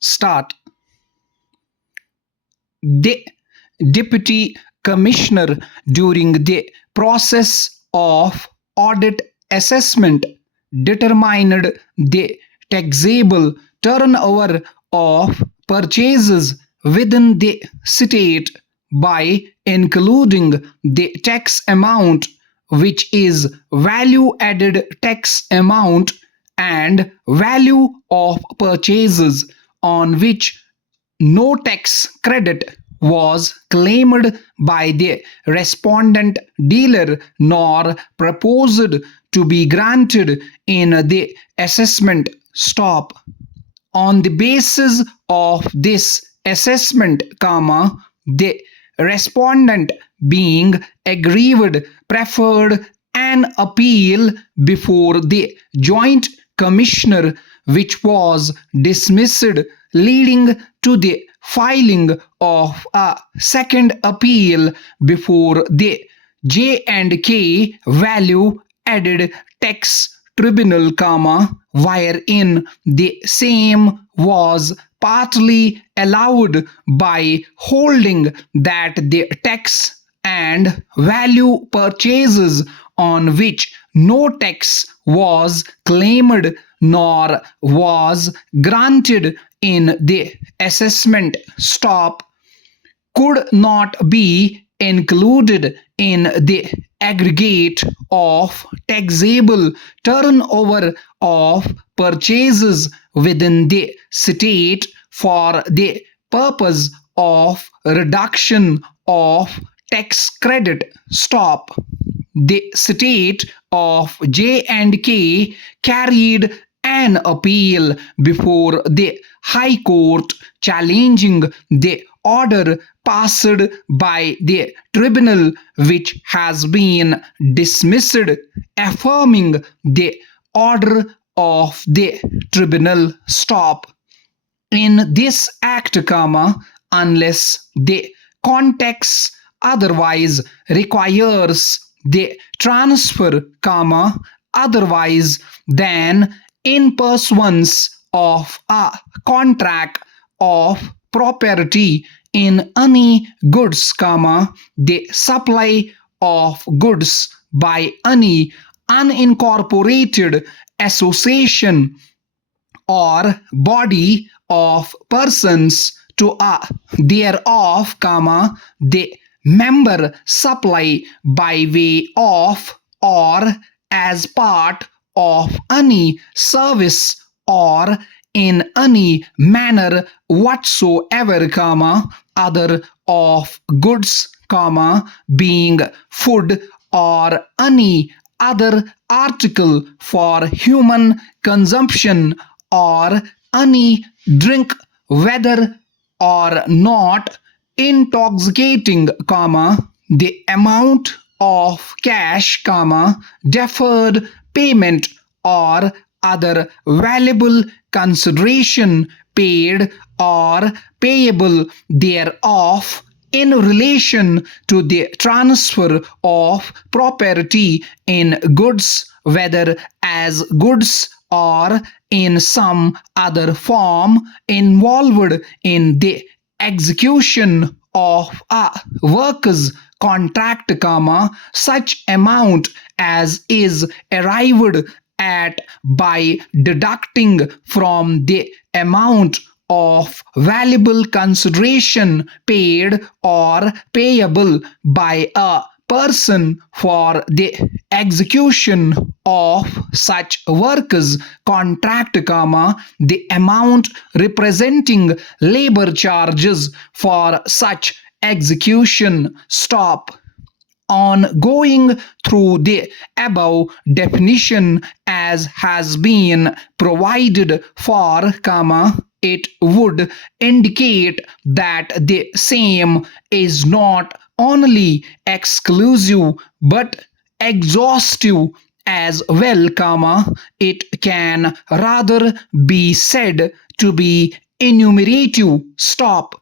Start. The Deputy Commissioner, during the process of audit assessment, determined the taxable turnover of purchases within the state by including the tax amount, which is value added tax amount, and value of purchases on which no tax credit was claimed by the respondent dealer nor proposed to be granted in the assessment. Stop. On the basis of this assessment, the respondent being aggrieved preferred an appeal before the Joint Commissioner, which was dismissed, leading to the filing of a second appeal before the J&K Value Added Tax Tribunal, wherein the same was partly allowed by holding that the tax and value purchases on which no tax was claimed nor was granted in the assessment. Stop. Could not be included in the aggregate of taxable turnover of purchases within the state for the purpose of reduction of tax credit. Stop. The state of J&K carried an appeal before the High Court challenging the order passed by the tribunal, which has been dismissed, affirming the order of the tribunal. Stop. In this act, unless the context otherwise requires the transfer, otherwise than in pursuance of a contract of property in any goods, the supply of goods by any unincorporated association or body of persons to a thereof, the member supply by way of or as part of any service or in any manner whatsoever, other of goods, being food or any other article for human consumption or any drink, whether or not intoxicating, the amount of cash, deferred payment or other valuable consideration paid or payable thereof in relation to the transfer of property in goods, whether as goods or in some other form involved in the execution of a workers contract, such amount as is arrived at by deducting from the amount of valuable consideration paid or payable by a person for the execution of such workers contract, the amount representing labor charges for such execution. Stop. On going through the above definition as has been provided for, it would indicate that the same is not only exclusive but exhaustive as well, it can rather be said to be enumerative. Stop.